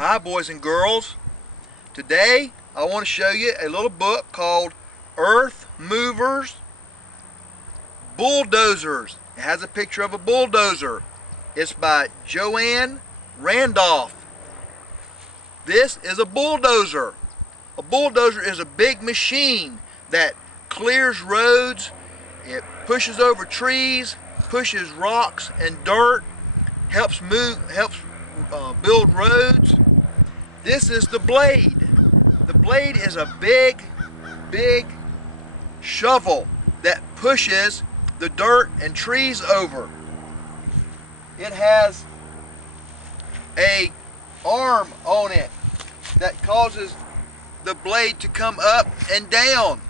Hi boys and girls. Today I want to show you a little book called Earth Movers, Bulldozers. It has a picture of a bulldozer. It's by Joanne Randolph. This is a bulldozer. A bulldozer is a big machine that clears roads. It pushes over trees, pushes rocks and dirt, helps build roads. This is the blade. The blade is a big shovel that pushes the dirt and trees over. It has a arm on it that causes the blade to come up and down.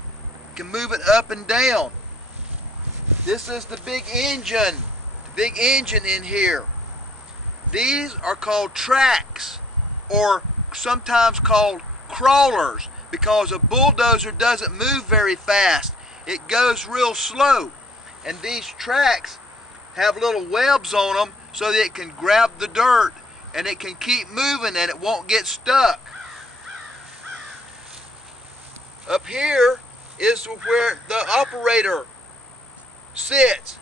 You can move it up and down. This is the big engine. The big engine in here. These are called tracks, or sometimes called crawlers, because a bulldozer doesn't move very fast. It goes real slow. And these tracks have little webs on them so that it can grab the dirt and it can keep moving and it won't get stuck. Up here is where the operator sits.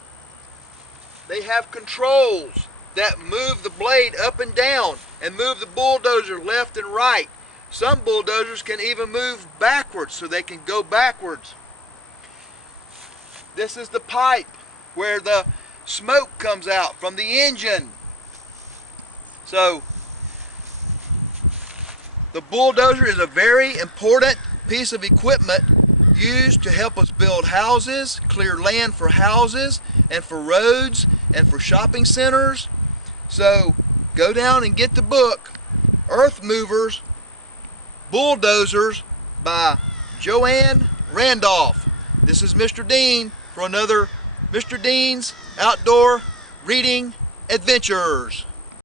They have controls that move the blade up and down and move the bulldozer left and right. Some bulldozers can even move backwards so they can go backwards. This is the pipe where the smoke comes out from the engine. So the bulldozer is a very important piece of equipment used to help us build houses, clear land for houses and for roads and for shopping centers. So go down and get the book, Earth Movers, Bulldozers by Joanne Randolph. This is Mr. Dean for another Mr. Dean's Outdoor Reading Adventures.